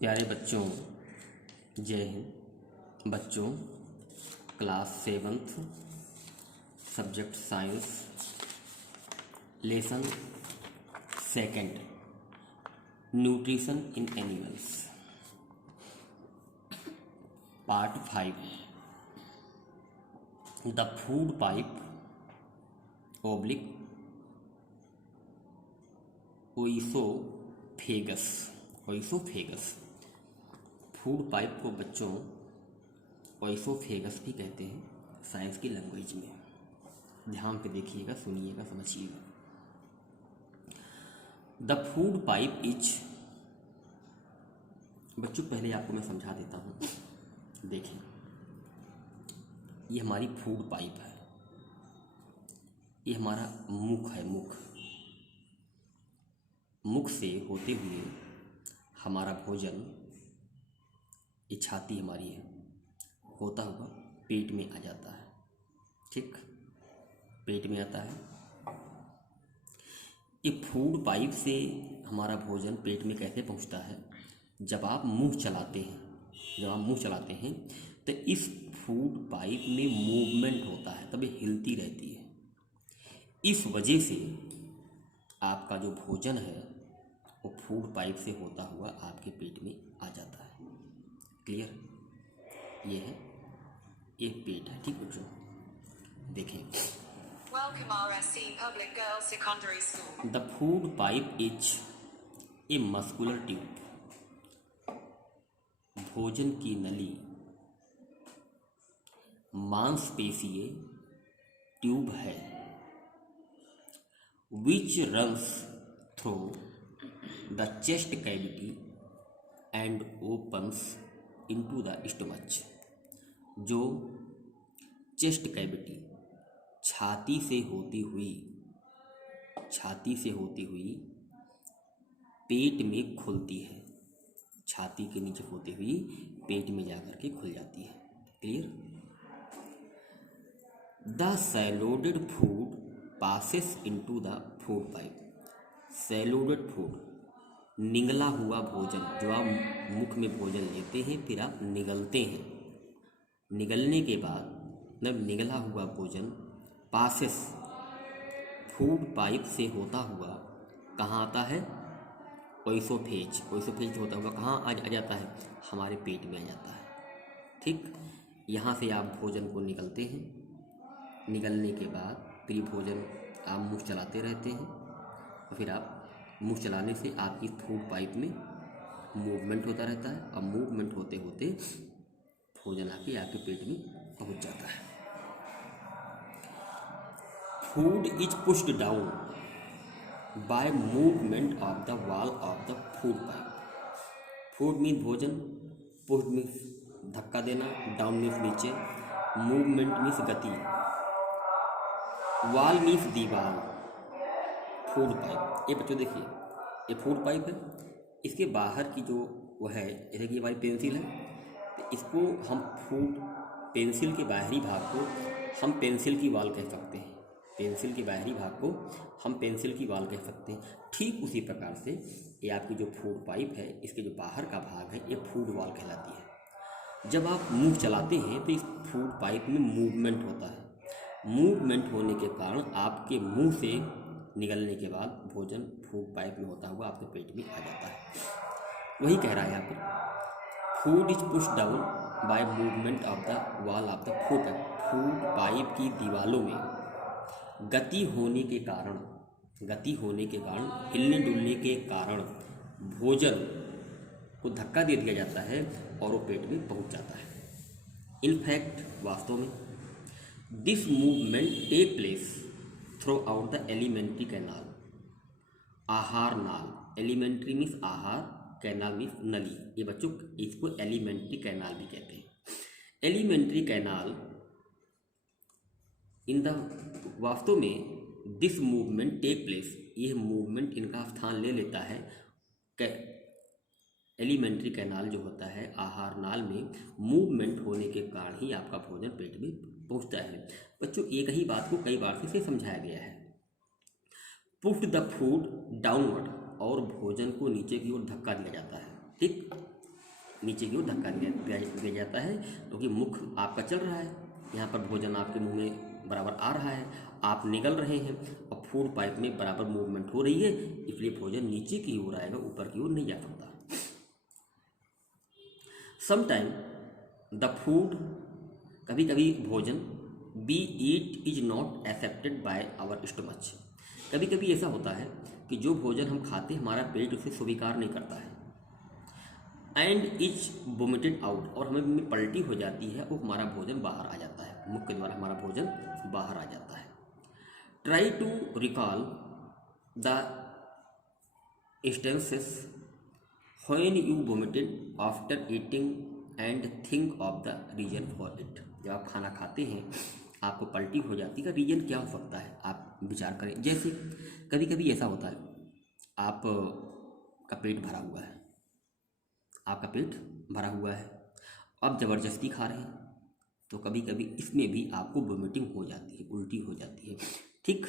प्यारे बच्चों, जय हिंद। बच्चों, class 7th, subject science, lesson second, nutrition in animals, part 5, the food pipe oblique oesophagus. Food pipe को बच्चों ओइसोफेगस भी कहते हैं साइंस की लैंग्वेज में। ध्यान पे देखिएगा, सुनिएगा, समझिएगा। द फूड पाइप इज, बच्चों पहले आपको मैं समझा देता हूँ। देखें, ये हमारी फूड पाइप है, ये हमारा मुख है। मुख से होते हुए हमारा भोजन, ये छाती हमारी है, होता हुआ पेट में आ जाता है। ठीक, पेट में आता है। ये फूड पाइप से हमारा भोजन पेट में कैसे पहुंचता है? जब आप मुंह चलाते हैं तो इस फूड पाइप में मूवमेंट होता है, तब ये हिलती रहती है। इस वजह से आपका जो भोजन है वो फूड पाइप से होता हुआ आपके पेट में आ जाता है। क्लियर? ये है, ये पेट है। ठीक बच्चों, देखें, the food pipe is a muscular tube. भोजन की नली मांसपेशीय ट्यूब है, which runs through the chest cavity and opens into the stomach। जो चेस्ट कैविटी, छाती से होती हुई पेट में खुलती है। छाती के नीचे होती हुई पेट में जाकर के खुल जाती है। Clear? The swallowed food passes into the food pipe. Swallowed food, निगला हुआ भोजन, जो आप मुख में भोजन लेते हैं फिर आप निगलते हैं। निगलने के बाद जब निगला हुआ भोजन पासेस, फूड पाइप से होता हुआ कहाँ आता है? ओइसोफेज होता हुआ कहाँ आ जाता है? हमारे पेट में आ जाता है। ठीक, यहाँ से आप भोजन को निगलते हैं। निगलने के बाद फिर भोजन आप मुँह चलाते रहते हैं, और फिर आप मुँह चलाने से आपकी फूड पाइप में मूवमेंट होता रहता है, और मूवमेंट होते होते भोजन आपके पेट में पहुंच जाता है। Food is pushed down by movement of the wall of the food pipe. Food mean भोजन, पुश मीन्स धक्का देना, डाउन मीन्स नीचे, मूवमेंट मीन्स गति, वॉल मीन्स दीवार, फूड पाइप। ये बच्चों देखिए, ये फूड पाइप है, इसके बाहर की जो वो है, जैसे कि हमारी पेंसिल है, तो इसको हम पेंसिल के बाहरी भाग को हम पेंसिल की वॉल कह सकते हैं। पेंसिल के बाहरी भाग को हम पेंसिल की वॉल कह सकते हैं। ठीक उसी प्रकार से ये आपकी जो फूड पाइप है, इसके जो बाहर का भाग है, ये फूड वॉल कहलाती है। जब आप मुंह चलाते हैं तो इस फूड पाइप में मूवमेंट होता है। मूवमेंट होने के कारण आपके मुंह से निगलने के बाद भोजन फूड पाइप में होता हुआ आपके पेट में आ जाता है। वही कह रहा है यहाँ पर, food is push down by movement of the wall of the food pipe. Food pipe की दीवालों में गति होने के कारण, हिलने डुलने के कारण भोजन को धक्का दे दिया जाता है और वो पेट में पहुंच जाता है। इनफैक्ट, वास्तव में this movement take place throughout the alimentary canal. आहार नाल, एलिमेंट्री मीन्स आहार, कैनाल मीन्स नली। ये बच्चों इसको एलिमेंट्री कैनाल भी कहते हैं। एलिमेंट्री कैनाल इन द, वास्तव में दिस मूवमेंट टेक प्लेस, यह मूवमेंट इनका स्थान ले लेता है। एलिमेंट्री कैनाल जो होता है, आहार नाल में मूवमेंट होने के कारण ही आपका भोजन पेट में पहुंचता है। बच्चों, एक ही बात को कई बार से समझाया गया है। पुट द फूड डाउनवर्ड, और भोजन को नीचे की ओर धक्का दिया जाता है। ठीक, नीचे की ओर धक्का दिया जाता है, क्योंकि मुख आपका चल रहा है, यहाँ पर भोजन आपके मुंह में बराबर आ रहा है, आप निगल रहे हैं और फूड पाइप में बराबर मूवमेंट हो रही है, इसलिए भोजन नीचे की ओर आएगा, ऊपर की ओर नहीं जा सकता। समटाइम द फूड, कभी कभी भोजन be eat is not accepted by our stomach, कभी कभी ऐसा होता है कि जो भोजन हम खाते हैं हमारा पेट उसे स्वीकार नहीं करता है, एंड इज वोमिटेड आउट, और हमें पलटी हो जाती है और हमारा भोजन बाहर आ जाता है, मुख के द्वारा हमारा भोजन बाहर आ जाता है। Try to recall the instances when you vomited after eating and think of the reason for it, जब आप खाना खाते हैं आपको पलटी हो जाती है, का रीजन क्या हो सकता है, आप विचार करें। जैसे कभी कभी ऐसा होता है आप का पेट भरा हुआ है, आपका पेट भरा हुआ है, अब ज़बरदस्ती खा रहे हैं तो कभी कभी इसमें भी आपको वोमिटिंग हो जाती है, उल्टी हो जाती है। ठीक,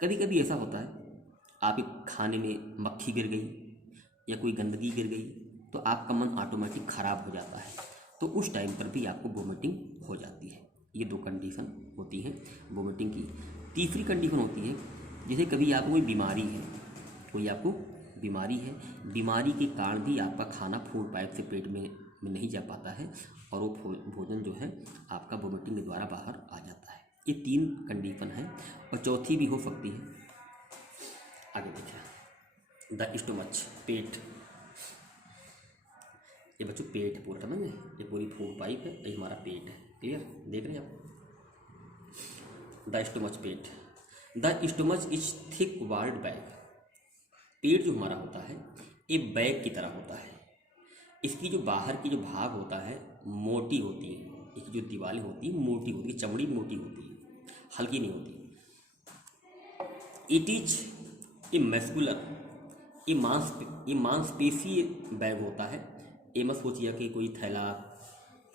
कभी कभी ऐसा होता है आप खाने में मक्खी गिर गई या कोई गंदगी गिर गई तो आपका मन ऑटोमेटिक ख़राब हो जाता है, तो उस टाइम पर भी आपको वोमिटिंग हो जाती है। ये दो कंडीशन होती हैं वोमिटिंग की। तीसरी कंडीशन होती है जैसे कभी आपको कोई बीमारी है, कोई आपको बीमारी है, बीमारी के कारण भी आपका खाना फूड पाइप से पेट में नहीं जा पाता है और वो भोजन जो है आपका वोमिटिंग के द्वारा बाहर आ जाता है। ये 3 कंडीशन है और चौथी भी हो सकती है। आगे देखिए, द स्टोमच, पेट, ये बच्चों पेट है पूरा, समझ में, ये पूरी फूड पाइप है, ये हमारा पेट है, क्लियर, देख रहे हैं आप। द स्टोमच, पेट, the stomach is thick walled bag, पेट जो हमारा होता है ये बैग की तरह होता है, इसकी जो बाहर की जो भाग होता है मोटी होती है, इसकी जो दीवारें होती है मोटी होती है, चमड़ी मोटी होती है, हल्की नहीं होती। इट इज ए मस्कुलर, ये मांसपेशी बैग होता है। ये मत सोचिए कि कोई थैला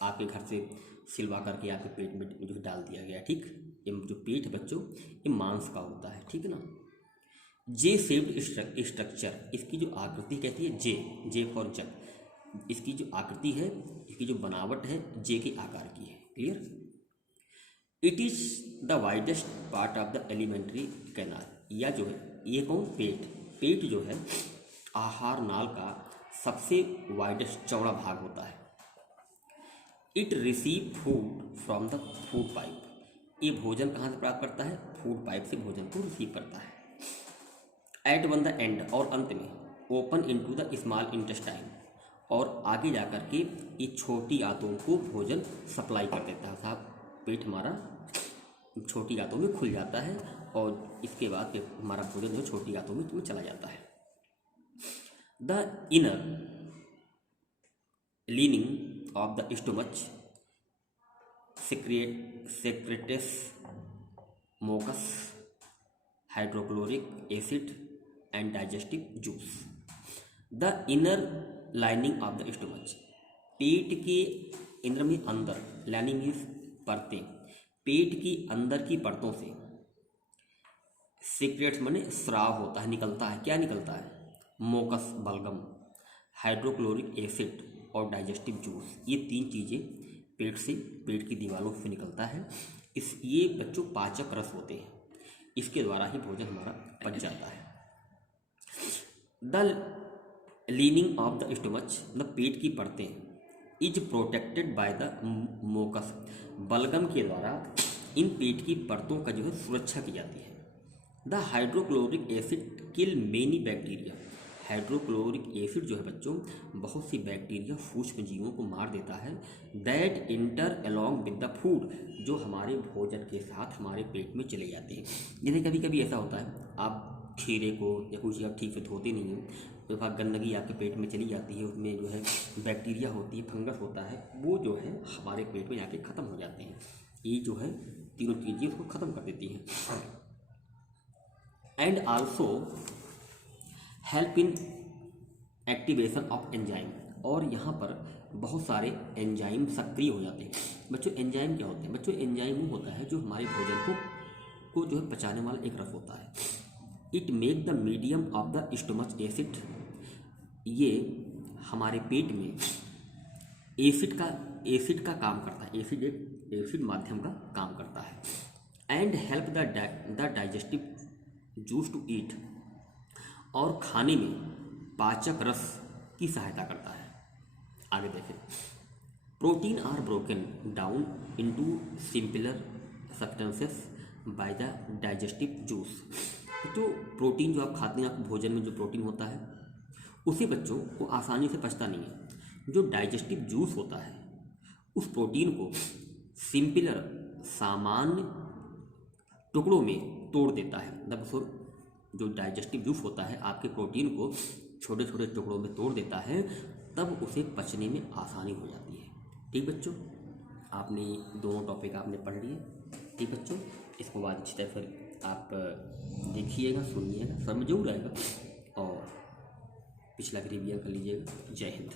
आपके घर से सिलवा करके आपके पेट में जो डाल दिया गया, ठीक। ये जो पेट है बच्चों ये मांस का होता है, ठीक है ना। जे शेप्ड स्ट्रक्चर, इसकी जो आकृति कहती है जे फॉर जग, इसकी जो आकृति है, इसकी जो बनावट है जे के आकार की है, clear. It is the widest part of the alimentary canal, या जो है ये कौन, पेट जो है आहार नाल का सबसे वाइडेस्ट चौड़ा भाग होता है। It receive food from the food pipe, ये भोजन कहाँ से प्राप्त करता है, फूड पाइप से भोजन को रिसीव करता है। एट वन द एंड, और अंत में, open into the small intestine, और आगे जाकर के ये छोटी आंतों को भोजन सप्लाई कर देता है। साहब पेट हमारा छोटी आंतों में खुल जाता है और इसके बाद फिर हमारा भोजन जो छोटी आंतों में चला जाता है। The inner lining of the stomach secretes mucus hydrochloric acid and digestive juice. The inner lining of the stomach, पेट के इंद्र में अंदर, लाइनिंग मीन्स परतें, पेट की अंदर की परतों से सीक्रेट्स माने स्राव होता है, निकलता है, क्या निकलता है, मोकस बलगम, हाइड्रोक्लोरिक एसिड और डाइजेस्टिव जूस। ये 3 चीज़ें पेट से, पेट की दीवारों से निकलता है। ये बच्चों पाचक रस होते हैं, इसके द्वारा ही भोजन हमारा पच जाता है। The lining of the stomach, the पेट की परतें, is protected by the mucus, बलगम के द्वारा इन पेट की परतों का जो है सुरक्षा की जाती है। The hydrochloric acid kill many bacteria, hydrochloric acid जो है बच्चों बहुत सी बैक्टीरिया सूक्ष्म जीवों को मार देता है। That inter along with the food, जो हमारे भोजन के साथ हमारे पेट में चले जाते हैं। जैसे कभी कभी ऐसा होता है आप खीरे को या कोई चीज़ आप ठीक से धोते नहीं हैं तो गंदगी आपके पेट में चली जाती है, उसमें जो है बैक्टीरिया होती है, फंगस होता है, वो जो है हमारे पेट में जाके ख़त्म हो जाते हैं। ये जो है तीनों चीज़ें उसको ख़त्म कर देती हैं। And also help in activation of enzyme, और यहाँ पर बहुत सारे एंजाइम सक्रिय हो जाते हैं। बच्चों एंजाइम क्या होते हैं, बच्चों एंजाइम वो होता है जो हमारे भोजन को जो है पचाने वाला एक रस होता है। It make the medium of the stomach acid, ये हमारे पेट में एसिड का काम करता है, एसिड एक एसिड माध्यम का काम करता है। And help the digestive juice to eat, और खाने में पाचक रस की सहायता करता है। आगे देखें, protein are broken down into simpler substances by the digestive juice. तो प्रोटीन जो आप खाते हैं, आपके भोजन में जो प्रोटीन होता है उसे बच्चों को आसानी से पचता नहीं है। जो डाइजेस्टिव जूस होता है उस प्रोटीन को सिंपलर सामान्य टुकड़ों में तोड़ देता है। मतलब जो डाइजेस्टिव जूस होता है आपके प्रोटीन को छोटे छोटे टुकड़ों में तोड़ देता है, तब उसे पचने में आसानी हो जाती है। ठीक बच्चों, आपने दोनों टॉपिक आपने पढ़ लिए। ठीक बच्चों, इसको बाद अच्छी तरह फिर आप देखिएगा, सुनिएगा, समझ जरूर आएगा और पिछला भी रिवीजन कर लीजिएगा। जय हिंद।